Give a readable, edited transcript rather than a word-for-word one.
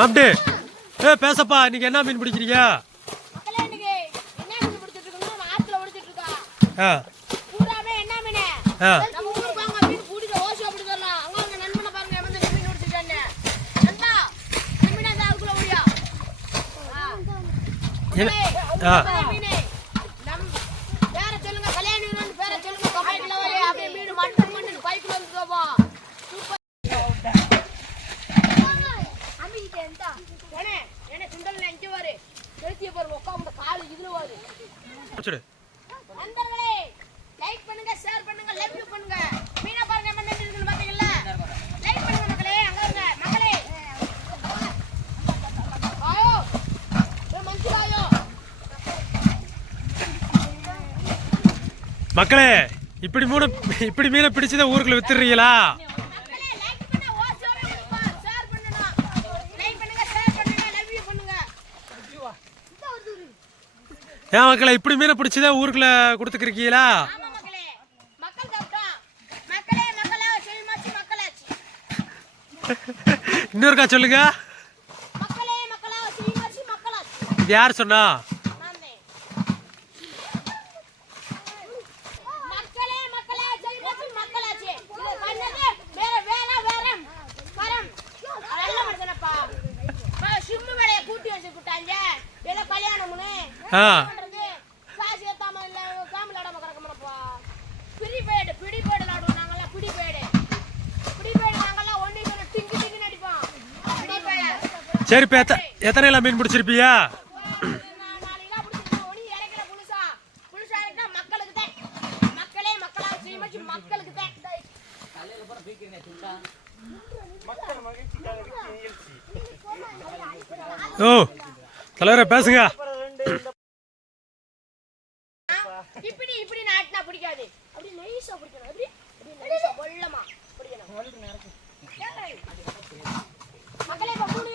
அப்படி பேசப்பா, இன்னைக்கு என்ன மீன் பிடிக்கிறீங்க? மக்களே, இப்படி மீனை பிடிச்சத ஊருக்குள்ள வித்துறீங்களா? ஏன் மக்களே, இப்படி மீனை பிடிச்சத ஊருக்குள்ள கொடுத்துக்கிறீங்களா? இன்னொருக்கா சொல்லுங்க. இது யார் சொன்னா? சரி, எத்தனை எல்லாம் மீன் பிடிச்சிருப்பியா? ஓ தலைவரே, பேசுங்க. இப்படி இப்படி நாட்டினா பிடிக்காது, அப்படி நைஸா பிடிக்கணும். அப்படி நைஸா வெள்ளமா பிடிக்கணும். மக்களே, இப்ப 3